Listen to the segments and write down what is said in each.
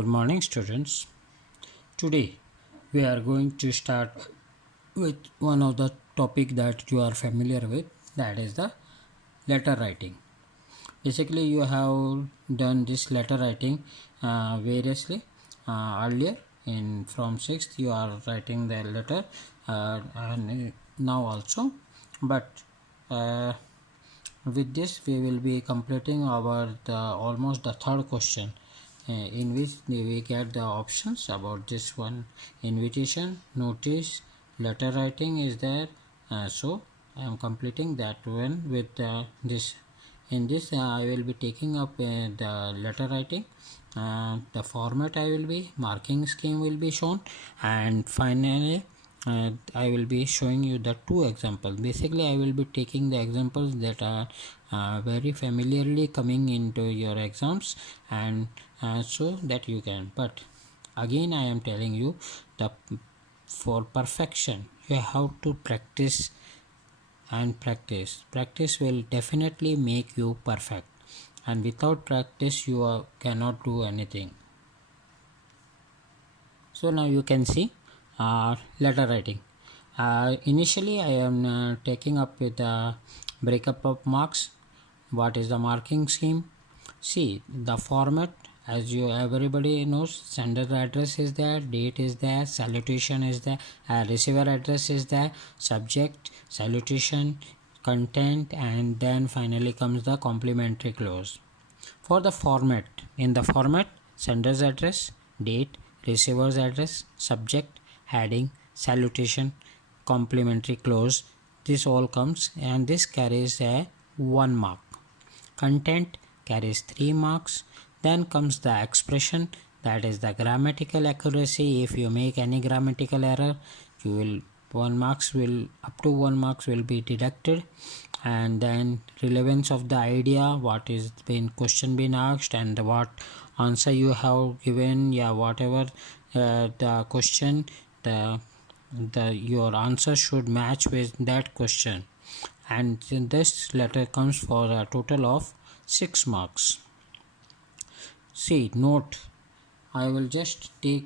Good morning, students. Today we are going to start with one of the topic that you are familiar with, that is the letter writing. Basically, you have done this letter writing variously earlier. In from 6th, you are writing the letter, and now also. But uh, with this, we will be completing our almost the third question, in which we get the options about this one: invitation, notice, letter writing is there. So I am completing that one with this. In this, I will be taking up the letter writing. The format I will be marking scheme will be shown, and finally I will be showing you the two examples. Basically, I will be taking the examples that are very familiarly coming into your exams, and so that you can. But again, I am telling you, the for perfection you have to practice and practice will definitely make you perfect, and without practice you cannot do anything. So now you can see letter writing. Initially I am taking up with the breakup of marks. What is the marking scheme? See the format. As you everybody knows, sender address is there, date is there, salutation is there, receiver address is there, subject, salutation, content, and then finally comes the complimentary clause. For the format, in the format, sender's address, date, receiver's address, subject, heading, salutation, complimentary clause, this all comes, and this carries a 1 mark. Content carries 3 marks. Then comes the expression, that is the grammatical accuracy. If you make any grammatical error, you will up to 1 marks will be deducted. And then relevance of the idea, what is been question been asked and what answer you have given, whatever the question, the your answer should match with that question. And this letter comes for a total of 6 marks. See note, I will just take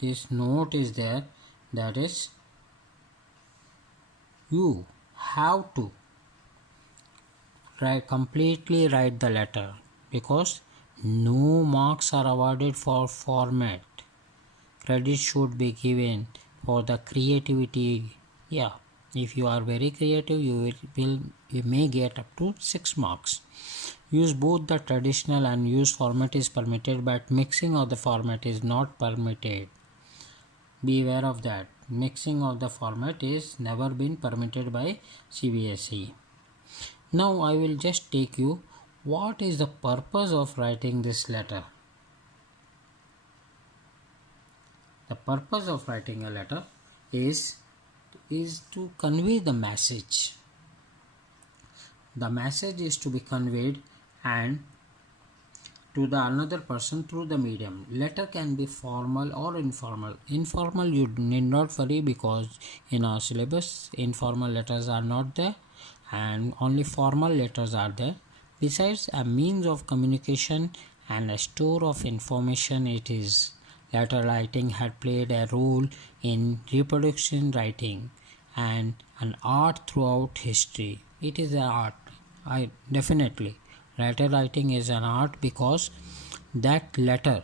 this note is there, that is you have to completely write the letter, because no marks are awarded for format. Credit should be given for the creativity. If you are very creative, you may get up to 6 marks. Use both the traditional and use format is permitted, but mixing of the format is not permitted. Be aware of that. Mixing of the format is never been permitted by CBSE. Now I will just take you what is the purpose of writing this letter. The purpose of writing a letter is to convey the message. The message is to be conveyed and to the another person through the medium. Letter can be formal or informal. Informal you need not worry, because in our syllabus informal letters are not there and only formal letters are there. Besides a means of communication and a store of information, it is letter writing had played a role in reproduction writing and an art throughout history. It is an art. Definitely letter writing is an art, because that letter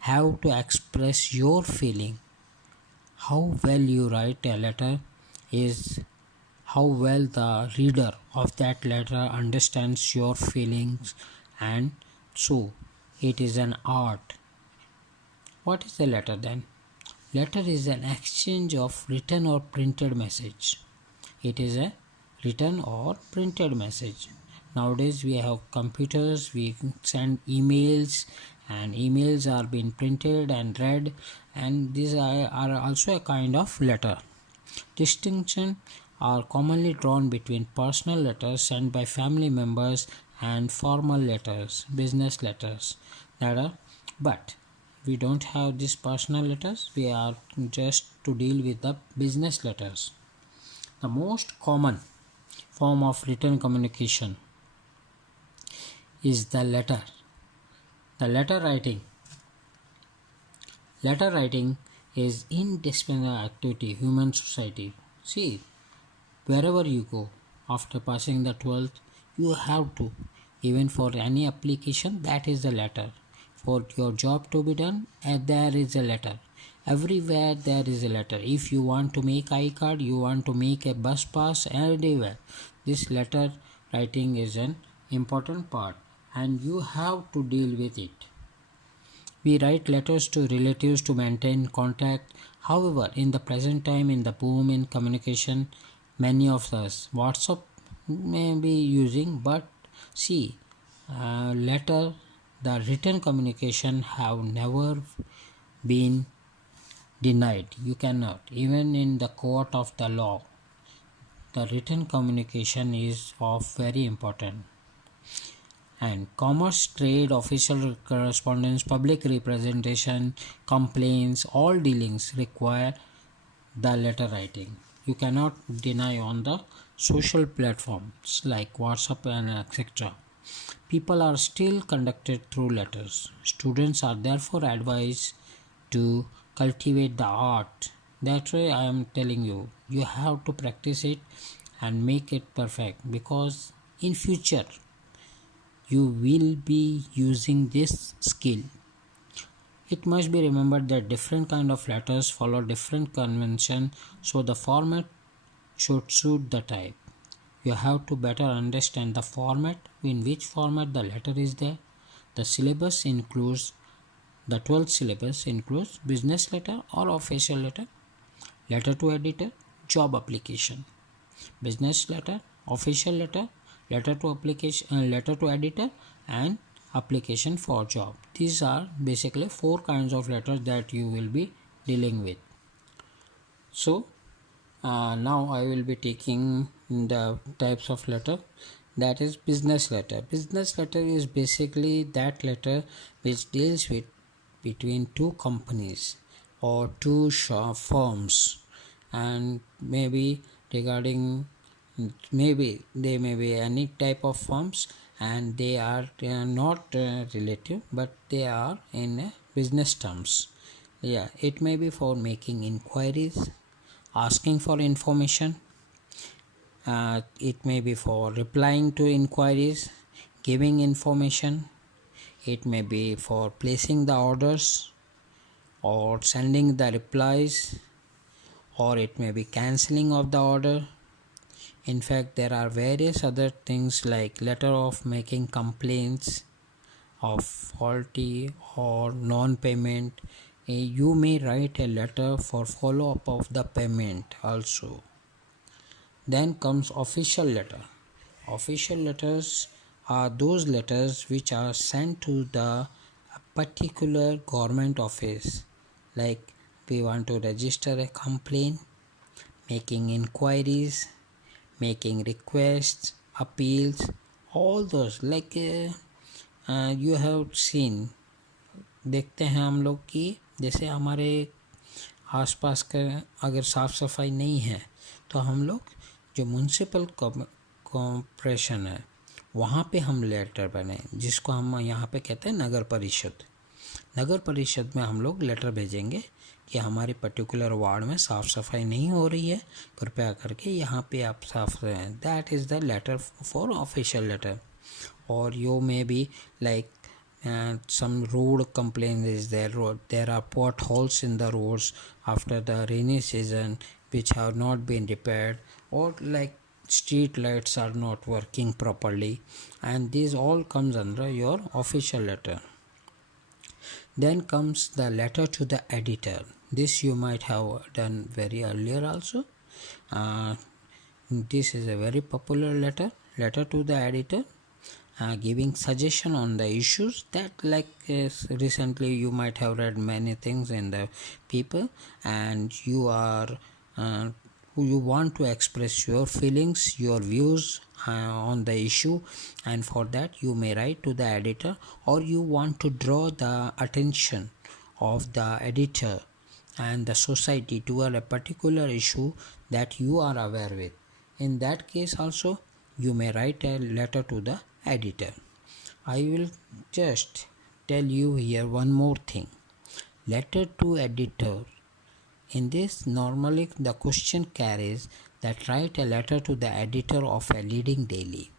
have to express your feeling. How well you write a letter is how well the reader of that letter understands your feelings, and so it is an art. What is a letter then? Letter is an exchange of written or printed message. It is a written or printed message. Nowadays we have computers, we send emails, and emails are being printed and read, and these are also a kind of letter. Distinction are commonly drawn between personal letters sent by family members and formal letters, business letters. But we don't have these personal letters. We are just to deal with the business letters. The most common form of written communication is the letter. The letter writing Letter writing is indispensable activity human society. See, wherever you go after passing the 12th, you have to, even for any application, that is the letter. For your job to be done, there is a letter. Everywhere there is a letter. If you want to make I-card, you want to make a bus pass, everywhere. This letter writing is an important part and you have to deal with it. We write letters to relatives to maintain contact. However, in the present time, in the boom in communication, many of us WhatsApp may be using, but see, letter, the written communication have never been denied. You cannot, even in the court of the law, the written communication is of very important. And commerce, trade, official correspondence, public representation, complaints, all dealings require the letter writing. You cannot deny on the social platforms like WhatsApp and etc. People are still conducted through letters. Students are therefore advised to cultivate the art. That's why I am telling you, you have to practice it and make it perfect, because in future you will be using this skill. It must be remembered that different kind of letters follow different convention, so the format should suit the type. You have to better understand the format, in which format the letter is there. The syllabus includes, the 12th syllabus includes business letter or official letter, letter to editor, job application, business letter, official letter, letter to application, letter to editor, and application for job. These are basically 4 kinds of letters that you will be dealing with. So now I will be taking the types of letter. That is business letter. Business letter is basically that letter which deals with between two companies or two firms, and maybe regarding, maybe they may be any type of firms, and they are not relative, but they are in business terms. Yeah, it may be for making inquiries, asking for information, it may be for replying to inquiries, giving information, it may be for placing the orders or sending the replies, or it may be cancelling of the order. In fact, there are various other things like letter of making complaints of faulty or non-payment. You may write a letter for follow-up of the payment also. Then comes official letter. Official letters are those letters which are sent to the particular government office, like we want to register a complaint, making inquiries, making requests, appeals, all those like you have seen. देखते हैं हम लोग कि जैसे हमारे आसपास का अगर साफ़ सफाई नहीं है तो हम लोग जो म्यूनसिपल कॉर्पोरेशन है वहाँ पे हम लेटर बने, जिसको हम यहाँ पे कहते हैं नगर परिषद। नगर परिषद में हम लोग लेटर भेजेंगे कि हमारे पर्टिकुलर वार्ड में साफ़ सफाई नहीं हो रही है, कृपया करके यहाँ पे आप साफ रहें। That is the letter for official letter. और you may be like some road complaint is there are potholes in the roads after the rainy season which have not been repaired, or like street lights are not working properly, and this all comes under your official letter. Then comes the letter to the editor. This you might have done very earlier also. This is a very popular letter to the editor, giving suggestion on the issues that, like recently you might have read many things in the paper, and you are you want to express your feelings, your views on the issue, and for that you may write to the editor, or you want to draw the attention of the editor and the society toward a particular issue that you are aware with. In that case also you may write a letter to the editor. I will just tell you here one more thing. letter to editor. In this, normally the question carries that write a letter to the editor of a leading daily.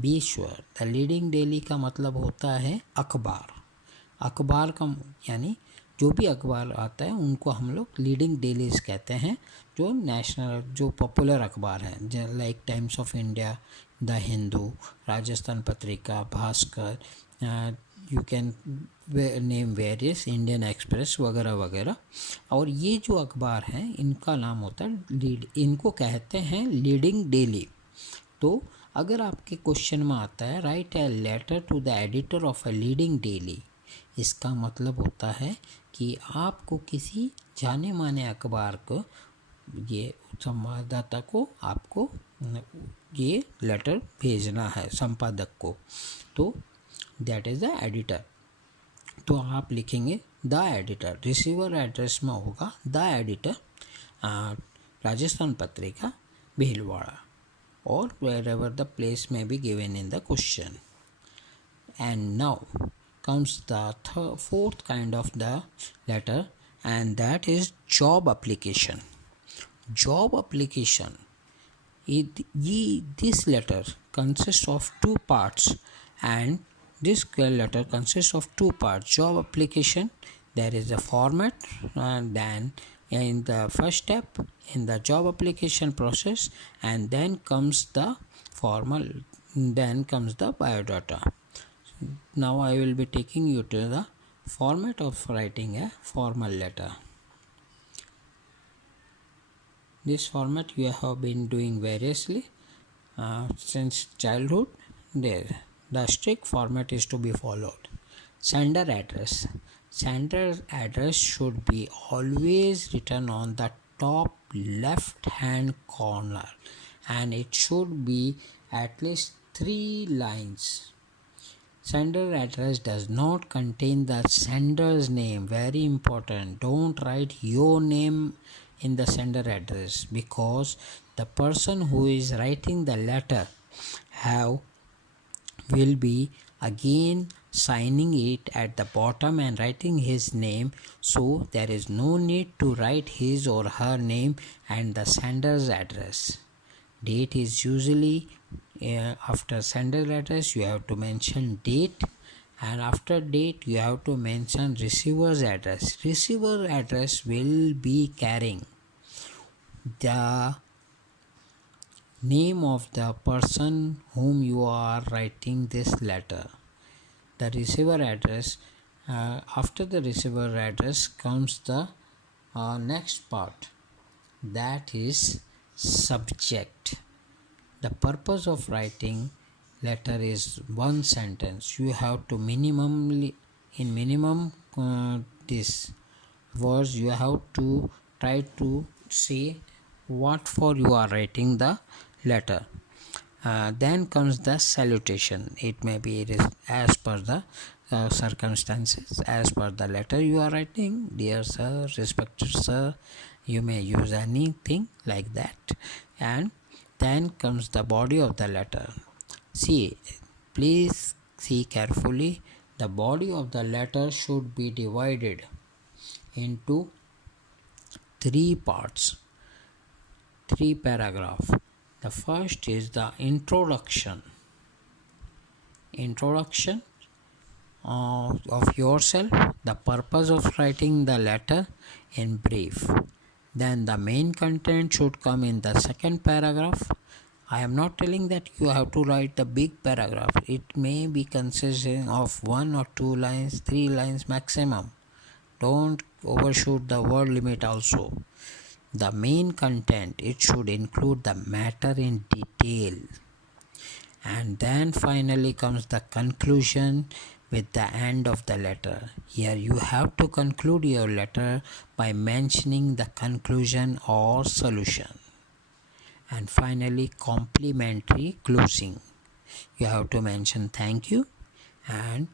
Be sure, the leading daily का मतलब होता है अखबार. अखबार का यानी जो भी अखबार आता है उनको हम लोग लीडिंग डेलीज कहते हैं, जो नेशनल जो पॉपुलर अखबार हैं, like Times of India, the Hindu, Rajasthan Patrika, Bhaskar, you can name various, Indian Express वगैरह वगैरह. और ये जो अखबार हैं इनका नाम होता है लीड, इनको कहते हैं लीडिंग डेली. तो अगर आपके क्वेश्चन में आता है write a letter to the editor of a leading daily, इसका मतलब होता है कि आपको किसी जाने माने अखबार को, ये संवाददाता को आपको ये लेटर भेजना है, संपादक को. तो दैट इज़ द एडिटर. तो आप लिखेंगे द एडिटर. रिसीवर एड्रेस में होगा the editor, Rajasthan Patrika, Bhilwara, or wherever the place may be given in the question. And now comes the fourth kind of the letter, and that is job application. Job application, this letter consists of two parts, and this letter consists of two parts. Job application, there is a format, and then in the first step in the job application process, and then comes the biodata. Now I will be taking you to the format of writing a formal letter. This format you have been doing variously since childhood. There, the strict format is to be followed. Sender address. Sender address should be always written on the top left hand corner, and it should be at least 3 lines. Sender address does not contain the sender's name. Very important. Don't write your name in the sender address, because the person who is writing the letter will be again signing it at the bottom and writing his name, so there is no need to write his or her name and the sender's address. Date is usually after sender address you have to mention date, and after date you have to mention receiver's address. Receiver address will be carrying the name of the person whom you are writing this letter. The receiver address, after the receiver address comes the next part, that is subject. The purpose of writing letter is one sentence. You have to minimum this words you have to try to say what for you are writing the letter. Then comes the salutation. It may be as per the circumstances, as per the letter you are writing. Dear sir, respected sir, you may use anything like that. And then comes the body of the letter. Please see carefully. The body of the letter should be divided into 3 parts, 3 paragraphs. The first is the introduction of yourself, the purpose of writing the letter in brief. Then the main content should come in the second paragraph. I am not telling that you have to write the big paragraph. It may be consisting of 1 or 2 lines, 3 lines maximum. Don't overshoot the word limit also. The main content, it should include the matter in detail. And then finally comes the conclusion with the end of the letter. Here you have to conclude your letter by mentioning the conclusion or solution. And finally, complimentary closing. You have to mention thank you, and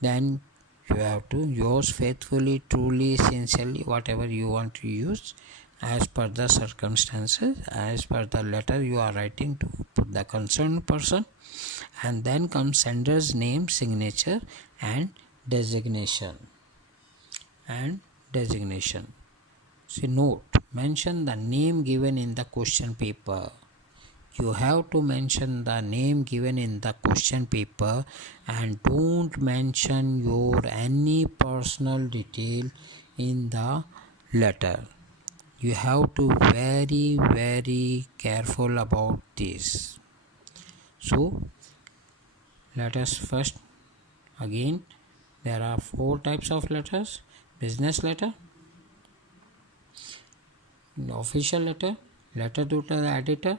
then you have to yours faithfully, truly, sincerely, whatever you want to use as per the circumstances, as per the letter you are writing to the concerned person. And then comes sender's name, signature and designation. and designation. See, note, mention the name given in the question paper. You have to mention the name given in the question paper and don't mention your any personal detail in the letter. You have to very careful about this. So let us first again, there are 4 types of letters: business letter, official letter, letter to the editor,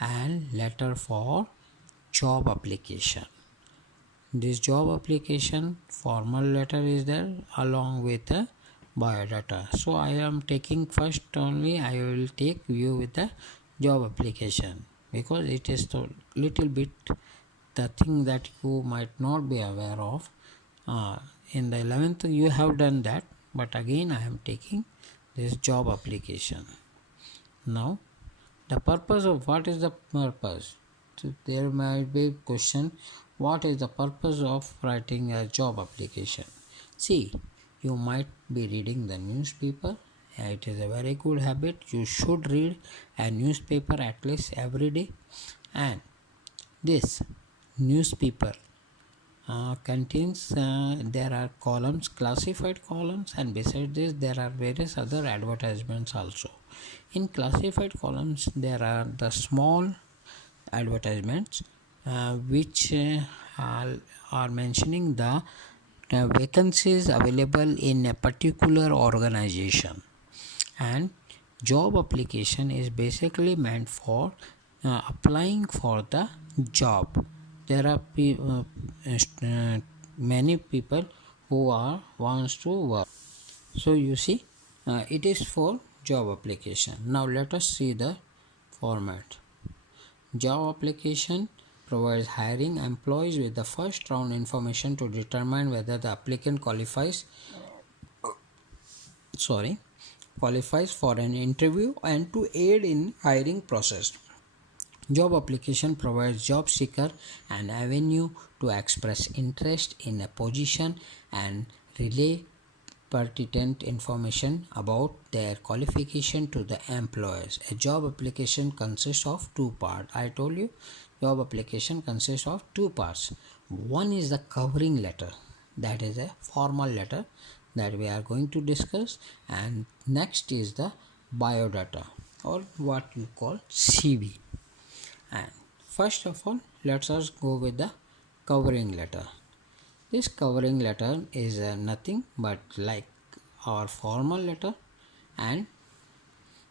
and letter for job application. This job application formal letter is there along with the biodata. So I am taking first only, I will take you with the job application because it is a little bit the thing that you might not be aware of. In the 11th you have done that, but again I am taking this job application. Now the purpose of, what is the purpose? So there might be a question, what is the purpose of writing a job application? See, you might be reading the newspaper. It is a very good habit. You should read a newspaper at least every day, and this newspaper contains there are columns, classified columns, and beside this there are various other advertisements also. In classified columns there are the small advertisements which are mentioning the vacancies available in a particular organization, and job application is basically meant for applying for the job. There are many people who are wants to work, so you see it is for job application. Now let us see the format. Job application provides hiring employees with the first round information to determine whether the applicant qualifies for an interview and to aid in hiring process. Job application provides job seeker an avenue to express interest in a position and relay pertinent information about their qualification to the employers. A job application consists of 2 parts. I told you job application consists of 2 parts. One is the covering letter, that is a formal letter that we are going to discuss, and next is the biodata or what you call CV. And first of all, let us go with the covering letter. This covering letter is nothing but like our formal letter and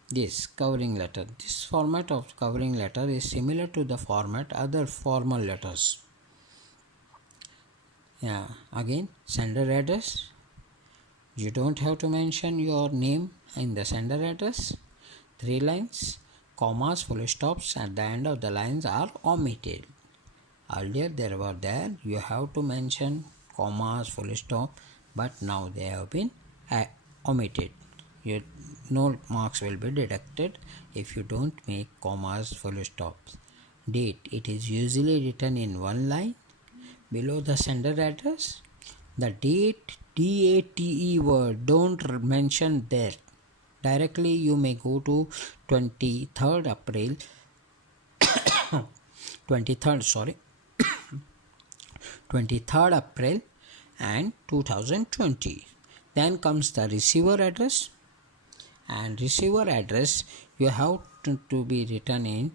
this covering letter. This format of covering letter is similar to the format other formal letters. Again, sender address. You don't have to mention your name in the sender address. 3 lines, commas, full stops at the end of the lines are omitted. Earlier you have to mention commas, full stop, but now they have been omitted. No marks will be deducted if you don't make commas, full stops. Date, it is usually written in 1 line below the sender address. The date, DATE word, don't mention there. Directly you may go to 23rd April 23rd April and 2020. Then comes the receiver address, and receiver address you have to be written in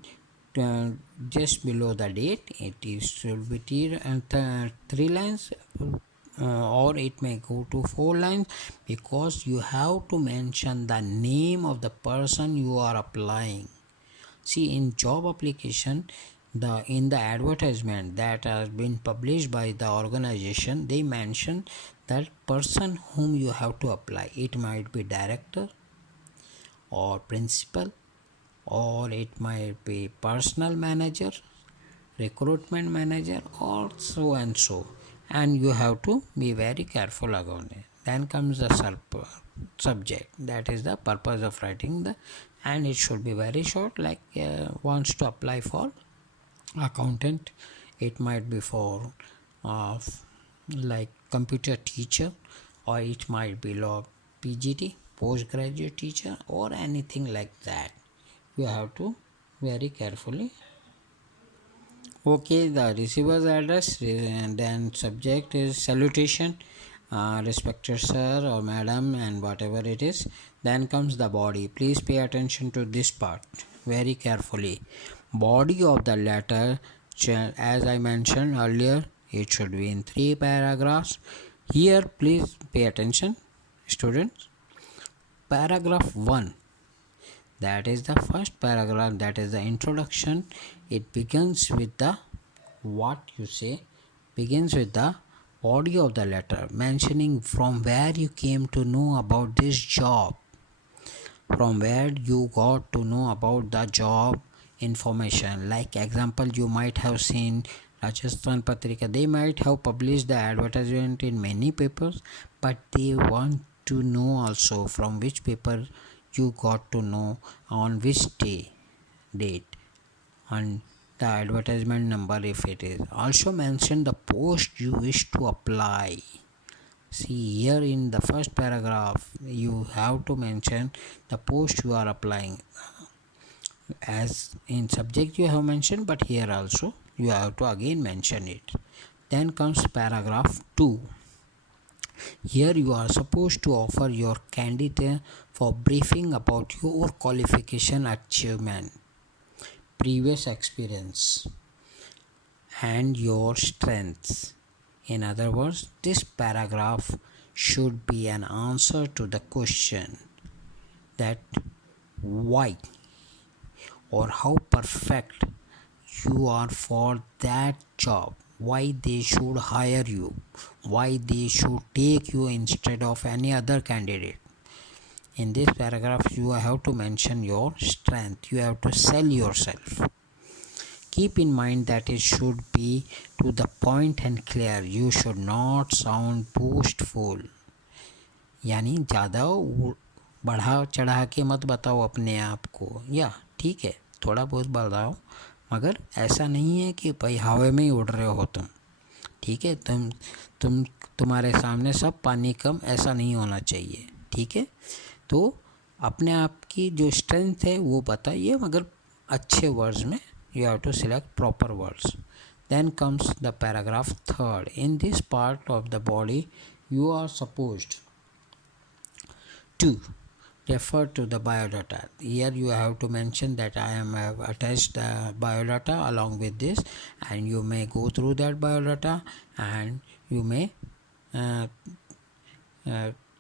just below the date. It is should be 3 lines or it may go to 4 lines, because you have to mention the name of the person you are applying. See, in job application, in the advertisement that has been published by the organization, they mention that person whom you have to apply. It might be director or principal, or it might be personal manager, recruitment manager, or so and so, and you have to be very careful about it. Then comes the subject, that is the purpose of writing and it should be very short, like wants to apply for accountant. It might be for like computer teacher, or it might be PGT, postgraduate teacher, or anything like that. You have to very carefully. Okay, the receiver's address, and then subject is salutation, respected sir or madam, and whatever it is. Then comes the body. Please pay attention to this part very carefully. Body of the letter, as I mentioned earlier, it should be in 3 paragraphs. Here, please pay attention, students. Paragraph 1, that is the first paragraph, that is the introduction. It begins with the begins with the body of the letter, mentioning from where you came to know about this job, from where you got to know about the job information. Like example, you might have seen Rajasthan Patrika, they might have published the advertisement in many papers, but they want to know also from which paper you got to know, on which date, and the advertisement number if it is. Also mention the post you wish to apply. See here in the first paragraph, you have to mention the post you are applying. As in subject you have mentioned, but here also you have to again mention it. Then comes paragraph 2. Here you are supposed to offer your candidate for briefing about your qualification, achievement, previous experience, and your strengths. In other words, this paragraph should be an answer to the question that why or how perfect you are for that job, why they should hire you, why they should take you instead of any other candidate. In this paragraph, you have to mention your strength. You have to sell yourself. Keep in mind that it should be to the point and clear. You should not sound boastful. यानी ज़्यादा बढ़ा चढ़ा के मत बताओ अपने आप को, या ठीक है थोड़ा बहुत बताओ, मगर ऐसा नहीं है कि भाई हवा में ही उड़ रहे हो तुम. ठीक है, तुम्हारे सामने सब पानी कम, ऐसा नहीं होना चाहिए. ठीक है, तो अपने आप की जो स्ट्रेंथ है वो बताइए, मगर अच्छे वर्ड्स में. You have to select proper words. Then comes the paragraph 3. In this part of the body, you are supposed to refer to the biodata. Here you have to mention that I have attached the biodata along with this, and you may go through that biodata, and you may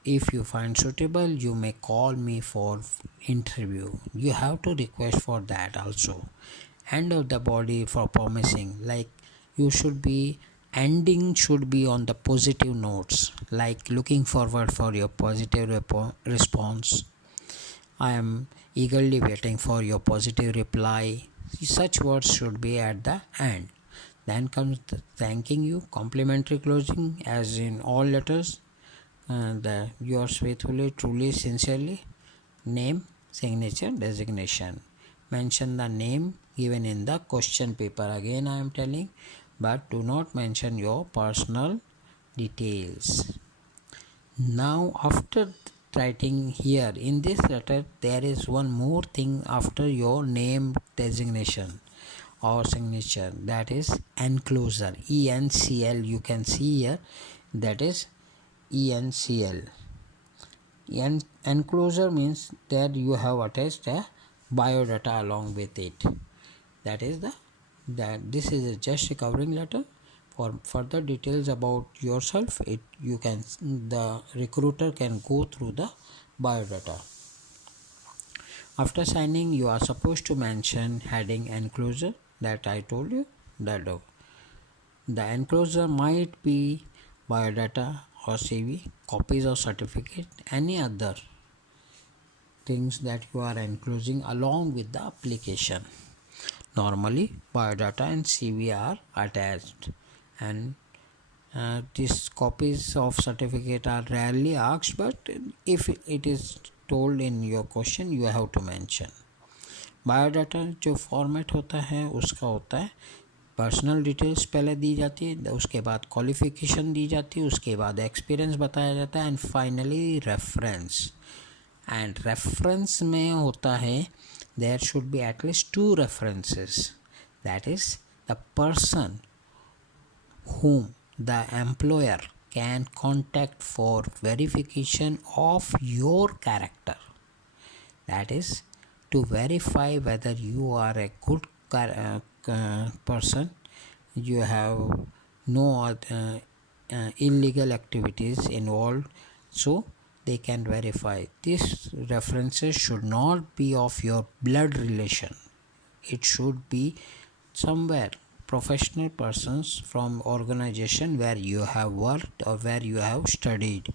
if you find suitable, you may call me for interview. You have to request for that also. End of the body for promising, like you should be ending should be on the positive notes, like looking forward for your positive response. I am eagerly waiting for your positive reply. Such words should be at the end. Then comes the thanking you, complimentary closing, as in all letters. The yours faithfully, truly, sincerely, name, signature, designation. Mention the name given in the question paper. Again I am telling, but do not mention your personal details. Now after writing here in this letter, there is one more thing after your name, designation or signature, that is enclosure. ENCL, you can see here, that is ENCL. Enclosure means that you have attached a biodata along with it. That is this is just a covering letter. For further details about yourself, the recruiter can go through the biodata. After signing, you are supposed to mention heading enclosure, that I told you. That the enclosure might be biodata or CV, copies of certificate, any other things that you are enclosing along with the application. Normally biodata and CV are attached, and these copies of certificate are rarely asked, but if it is told in your question, you have to mention. Biodata जो format होता है उसका होता है personal details पहले दी जाती है, उसके बाद क्वालिफिकेशन दी जाती है, उसके बाद एक्सपीरियंस बताया जाता है, and finally reference. And reference में होता है there should be at least 2 references, that is the person whom the employer can contact for verification of your character, that is to verify whether you are a good person, you have no illegal activities involved, so they can verify. These references should not be of your blood relation, it should be somewhere professional persons from organization where you have worked or where you have studied,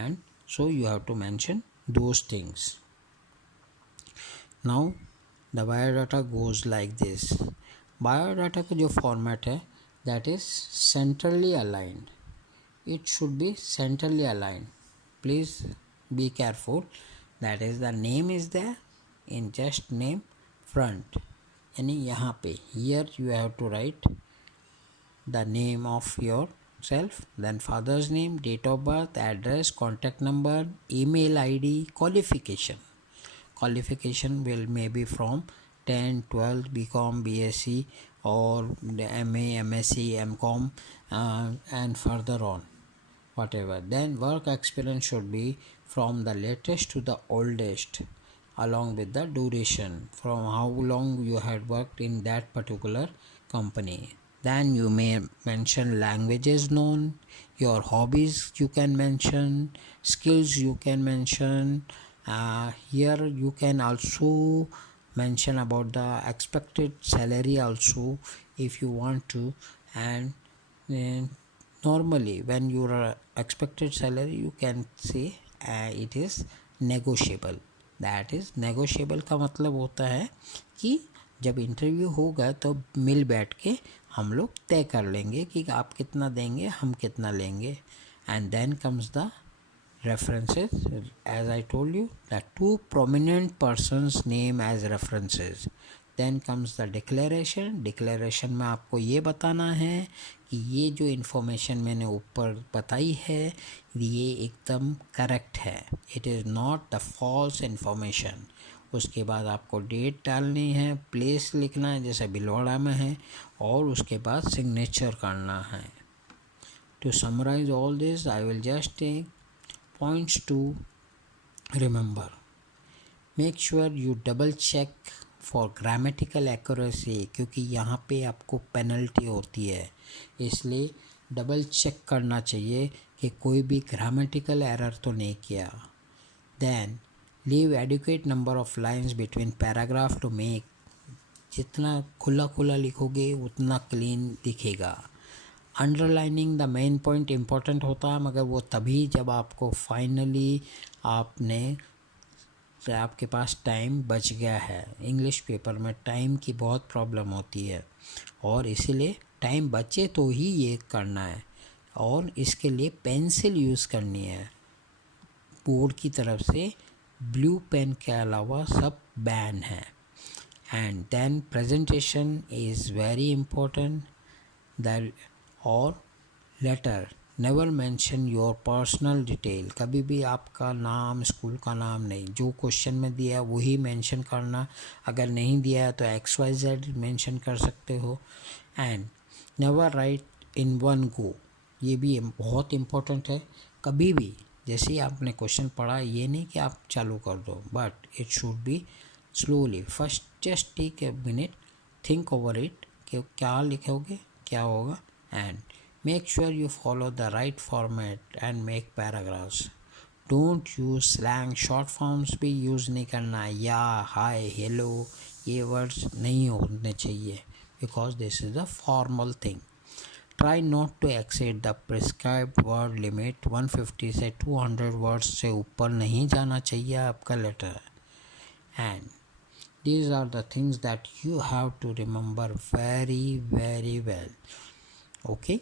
and so you have to mention those things. Now the biodata goes like this. Biodata का जो format है that is centrally aligned, it should be centrally aligned. Please be careful, that is the name is there in just name front, यानी यहाँ पे here you have to write the name of yourself, then father's name, date of birth, address, contact number, email ID, qualification will maybe from 10, 12, BCom, BSc or MA, MSc, MCom, and further on, whatever. Then work experience should be from the latest to the oldest, along with the duration, from how long you had worked in that particular company. Then you may mention languages known, your hobbies you can mention, skills you can mention. Here you can also mention about the expected salary also if you want to, and normally when your expected salary you can say it is negotiable. That is negotiable का मतलब होता है कि जब interview होगा तो मिल बैठ के हम लोग तय कर लेंगे कि आप कितना देंगे, हम कितना लेंगे. And then comes the references, as I told you, the 2 prominent persons name as references. Then comes the declaration में आपको ये बताना है कि ये जो इन्फॉर्मेशन मैंने ऊपर बताई है ये एकदम करेक्ट है, it is not the false information. उसके बाद आपको डेट डालनी है, प्लेस लिखना है जैसे भिलवाड़ा में है, और उसके बाद सिग्नेचर करना है. To summarize all this, I will just take points to remember. Make sure you double check for grammatical accuracy, क्योंकि यहाँ पे आपको पेनल्टी होती है, इसलिए डबल चेक करना चाहिए कि कोई भी ग्रामेटिकल एरर तो नहीं किया. Then leave adequate number of lines between paragraph to make, जितना खुला खुला लिखोगे उतना क्लीन दिखेगा. Underlining the main point important होता है, मगर वो तभी जब आपको फाइनली आपके पास टाइम बच गया है. इंग्लिश पेपर में टाइम की बहुत प्रॉब्लम होती है, और इसीलिए टाइम बचे तो ही ये करना है, और इसके लिए पेंसिल यूज़ करनी है. बोर्ड की तरफ से ब्लू पेन के अलावा सब बैन है. And then presentation is very important. That और letter, never mention your personal detail. कभी भी आपका नाम, स्कूल का नाम नहीं, जो क्वेश्चन में दिया है वही मेंशन करना. अगर नहीं दिया है तो XYZ मेंशन कर सकते हो. And never write in one go, ये भी बहुत इम्पोर्टेंट है. कभी भी जैसे ही आपने क्वेश्चन पढ़ा, ये नहीं कि आप चालू कर दो, but it should be slowly. First just take a minute, think over it कि क्या लिखोगे, क्या होगा. And make sure you follow the right format and make paragraphs. Don't use slang, short forms भी use नहीं करना. या, hi, hello, ये words नहीं होने चाहिए, because this is a formal thing. Try not to exceed the prescribed word limit. 150 से 200 words से ऊपर नहीं जाना चाहिए आपका letter. And these are the things that you have to remember very very well. Okay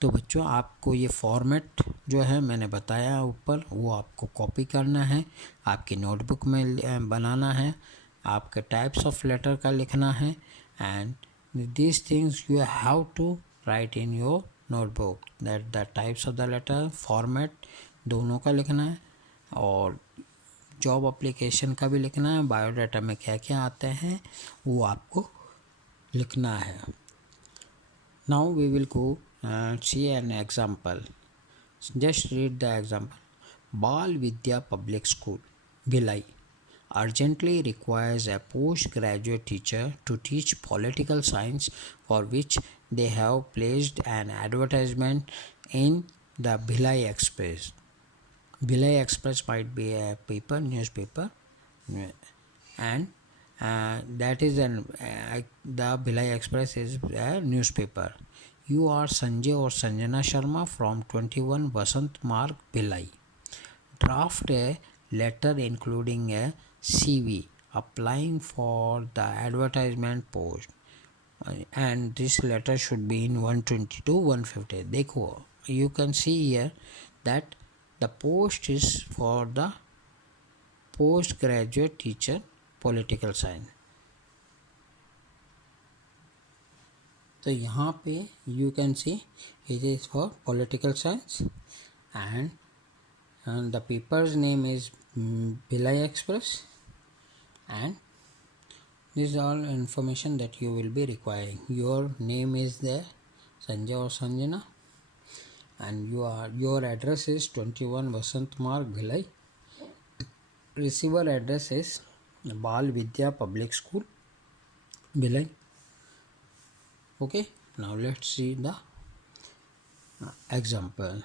तो बच्चों, आपको ये फॉर्मेट जो है मैंने बताया ऊपर, वो आपको कॉपी करना है, आपकी नोटबुक में बनाना है, आपके टाइप्स ऑफ लेटर का लिखना है. And these things you have to write in your notebook, that the types of the letter, format दोनों का लिखना है, और जॉब एप्लीकेशन का भी लिखना है, बायोडाटा में क्या क्या आते हैं वो आपको लिखना है. Now we will go see an example. Just read the example. Bal Vidya Public School, Bhilai, urgently requires a postgraduate teacher to teach political science, for which they have placed an advertisement in the Bhilai Express. Bhilai Express might be a paper, newspaper, and that is the Bhilai Express is a newspaper. You are Sanjay or Sanjana Sharma from 21 Vasant Marg, Bhilai. Draft a letter including a CV applying for the advertisement post, and this letter should be in 120 to 150. देखो, you can see here that the post is for the postgraduate teacher political science. तो यहाँ पे you can see it is for political science, and the paper's name is Bhilai Express, and this is all information that you will be requiring. Your name is there, Sanjay or Sanjana, and your address is 21 Vasant Marg, Bhilai. Receiver address is Bal Vidya Public School, Bhilai. Okay, now let's see the example.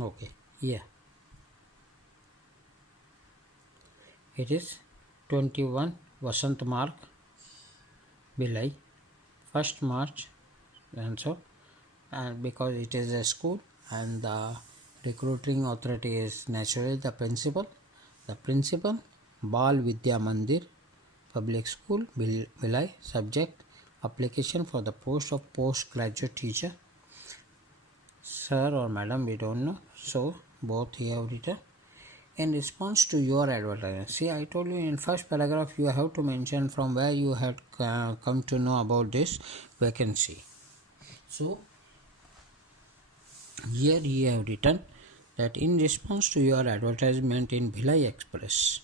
Okay, yeah, it is 21 Vasant Marg, Bhilai, 1st March, and so, and because it is a school and the recruiting authority is naturally the principal. The principal, Bal Vidya Mandir Public School, Bhilai. Subject, application for the post of postgraduate teacher. Sir or madam, we don't know, so both here have written. In response to your advertisement, see, I told you in first paragraph you have to mention from where you had come to know about this vacancy. So here you have written that in response to your advertisement in Bhilai Express,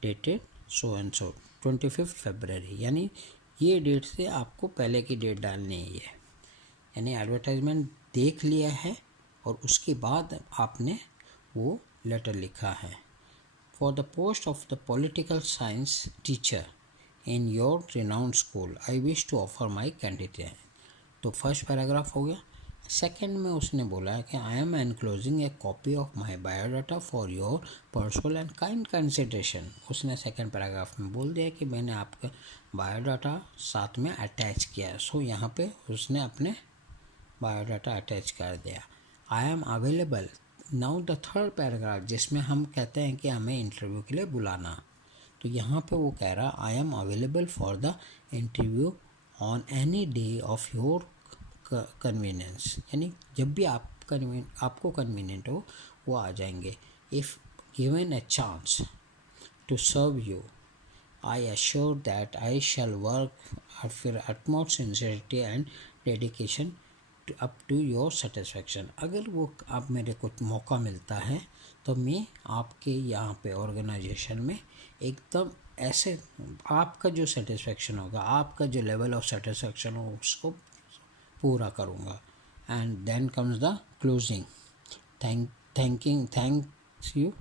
dated so and so 25th February, यानी ये date से आपको पहले की date डालनी है, यानी advertisement देख लिया है और उसके बाद आपने वो लेटर लिखा है. For the post of the political science teacher in your renowned school I wish to offer my candidate. तो फर्स्ट पैराग्राफ हो गया. सेकेंड में उसने बोला कि I am enclosing a copy of my biodata for your personal and kind consideration. उसने second paragraph में बोल दिया कि मैंने आपका बायोडाटा साथ में अटैच किया है. सो यहाँ पे उसने अपने बायोडाटा अटैच कर दिया. आई am available. Now the third paragraph जिसमें हम कहते हैं कि हमें इंटरव्यू के लिए बुलाना, तो यहाँ पे वो कह रहा I am available for the interview on any day of your convenience, यानी जब भी आपको कन्वीनियंट हो वो आ जाएंगे. If given a chance to serve you I assure that I shall work फिर utmost sincerity and dedication up to your satisfaction. अगर वो आप मेरे को मौका मिलता है तो मैं आपके यहाँ पे ऑर्गेनाइजेशन में एकदम ऐसे आपका जो सेटिस्फेक्शन होगा, आपका जो लेवल ऑफ सेटिस्फेक्शन हो उसको पूरा करूँगा. And then comes the closing. Thanks you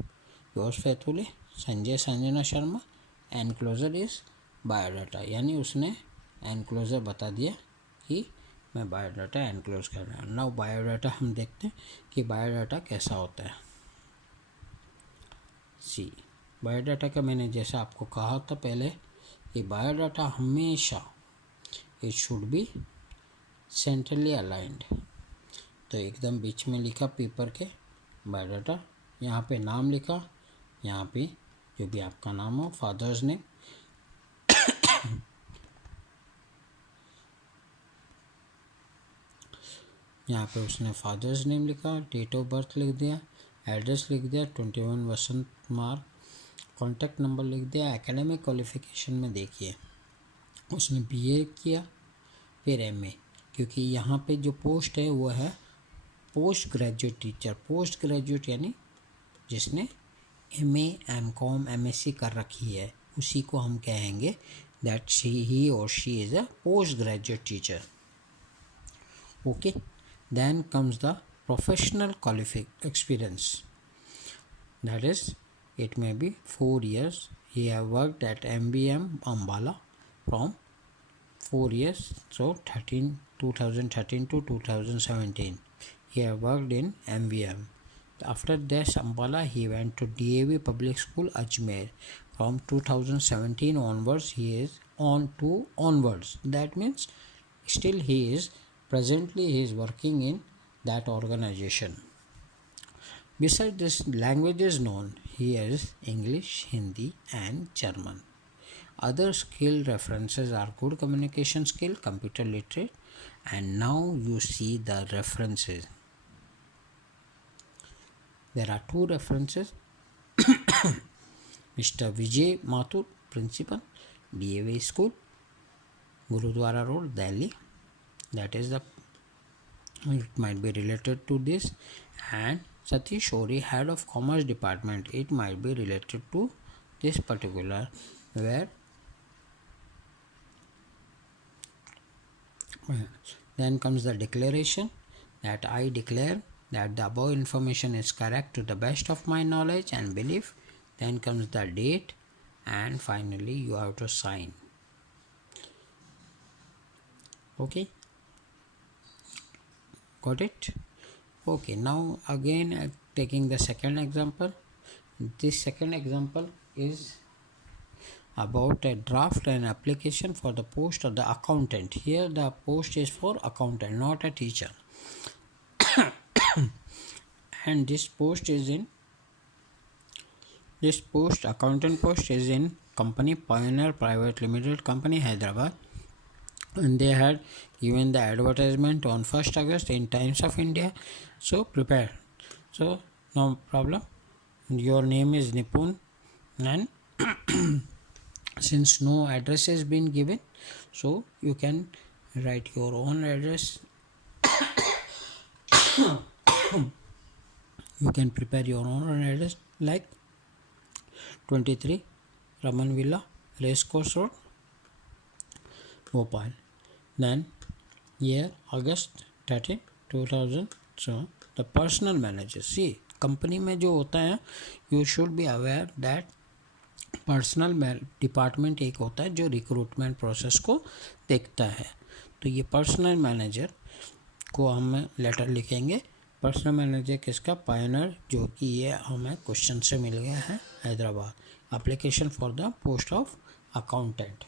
yours faithfully Sanjay Sanjana Sharma. Enclosure is biodata, यानी उसने एनक्लोजर बता दिया कि मैं बायोडाटा एनक्लोज कर रहा हूँ. नाउ बायोडाटा हम देखते हैं कि बायोडाटा कैसा होता है. सी बायोडाटा का मैंने जैसा आपको कहा था पहले कि बायोडाटा हमेशा it should B centrally aligned. तो एकदम बीच में लिखा पेपर के बायोडाटा, यहाँ पे नाम लिखा, यहाँ पे जो भी आपका नाम हो, फादर्स नेम, यहाँ पे उसने फादर्स नेम लिखा, डेट ऑफ बर्थ लिख दिया, एड्रेस लिख दिया 21 वसंत मार्ग, कॉन्टैक्ट नंबर लिख दिया। एकेडमिक क्वालिफिकेशन में देखिए उसने बीए किया फिर एमए, क्योंकि यहाँ पे जो पोस्ट है वो है post graduate teacher. Post graduate यानी जिसने एमए एमकॉम एमएससी कर रखी है उसी को हम कहेंगे दैट ही और she is a post graduate teacher. Okay, then comes the professional experience, that is it may be 4 years. He have worked at MBM Ambala from 4 years, so 2013 to 2017 he have worked in MVM. After this Ambala he went to DAV Public School Ajmer. From 2017 onwards he is on to onwards, that means still he is presently he is working in that organization. Besides this languages known, he has English, Hindi and German. Other skill references are good communication skill, computer literate, and now you see the references. There are two references. Mr. Vijay Mathur, Principal, DAV School, Gurudwara Road, Delhi. That is the, it might be related to this. And Satish Shori, Head of Commerce Department, it might be related to this particular, where then comes the declaration that I declare that the above information is correct to the best of my knowledge and belief. Then comes the date, and finally you have to sign. Okay, got it? Okay, now again taking the second example. This second example is about a draft and application for the post of the accountant. Here the post is for accountant, not a teacher. And this accountant post is in company Pioneer Private Limited Company, Hyderabad, and they had given the advertisement on 1st August in Times of India. So prepare. So no problem, your name is Nipun, and since no address has been given, so you can write your own address. You can prepare your own address like 23 Raman Villa, Racecourse Road, Bhopal. Then year August 13, 2000. So the personal manager, see company में जो होता है, you should be aware that personal department एक होता है जो recruitment process को देखता है. तो ये पर्सनल मैनेजर को हम लेटर लिखेंगे. पर्सनल मैनेजर किसका? पायनर, जो कि ये हमें क्वेश्चन से मिल गया है, Hyderabad. Application for the post of accountant.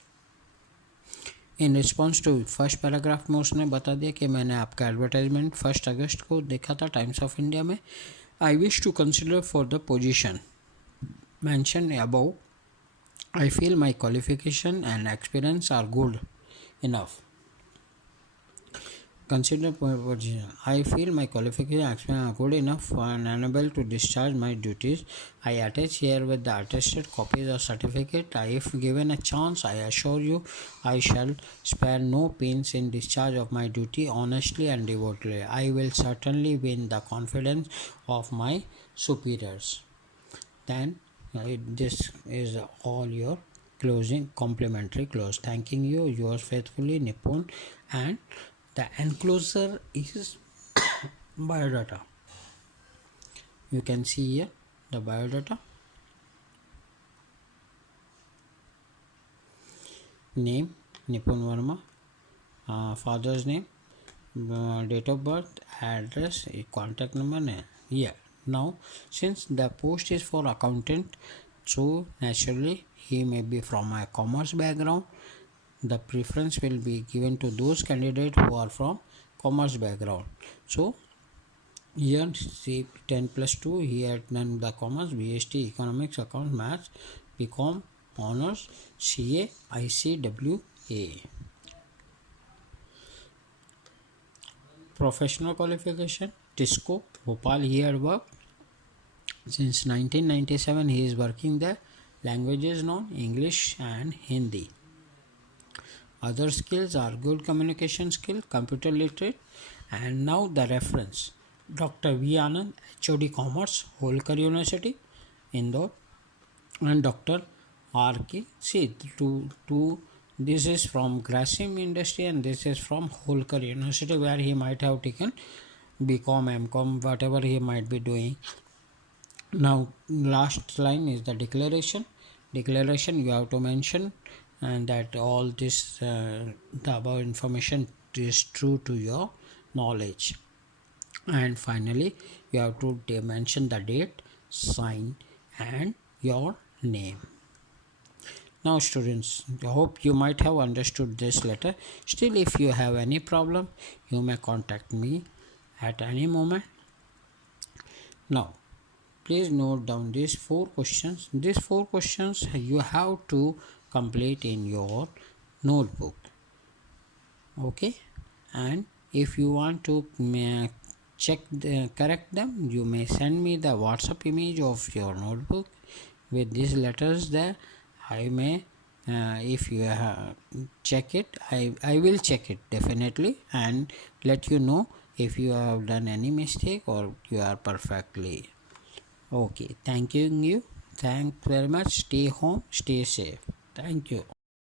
In response to first paragraph में उसने बता दिया कि मैंने आपका एडवर्टाइजमेंट 1 अगस्त को देखा था टाइम्स ऑफ इंडिया में. I wish to consider for the position mentioned above. I feel my qualification and experience are good enough. Consider position. I feel my qualification and experience are good enough and unable to discharge my duties. I attach here with the attested copies of certificate. If given a chance, I assure you I shall spare no pains in discharge of my duty honestly and devotedly. I will certainly win the confidence of my superiors. Then this is all your closing complimentary close. Thanking you, yours faithfully, Nipun. And the enclosure is biodata. You can see here the biodata. Name Nipun Verma, father's name, date of birth, address, contact number. Here. Now, since the post is for accountant, so naturally he may be from a commerce background. The preference will be given to those candidates who are from commerce background. So here see 10 plus 2, he had done the commerce, BST, economics, accounts, maths, BCom, honors, CA, ICWA. Professional qualification, TISCO, Bhopal he had worked. Since 1997 he is working there. Languages known English and Hindi. Other skills are good communication skill, computer literate, and now the reference. Dr. V. Anand, HOD Commerce, Holkar University, Indore, and Dr. R. K. See, this is from Grasim Industry and this is from Holkar University, where he might have taken BCom, MCom, whatever he might be doing. Now, last line is the declaration. Declaration, you have to mention and that all this the above information is true to your knowledge. And finally, you have to mention the date, sign, and your name. Now students, I hope you might have understood this letter. Still, if you have any problem, you may contact me at any moment. Now, please note down these 4 questions. These 4 questions you have to complete in your notebook. Okay, and if you want to correct them, you may send me the WhatsApp image of your notebook with these letters there. I may if you check it, I will check it definitely and let you know if you have done any mistake or you are perfectly okay. Thank you. Thanks very much. Stay home, stay safe. Thank you.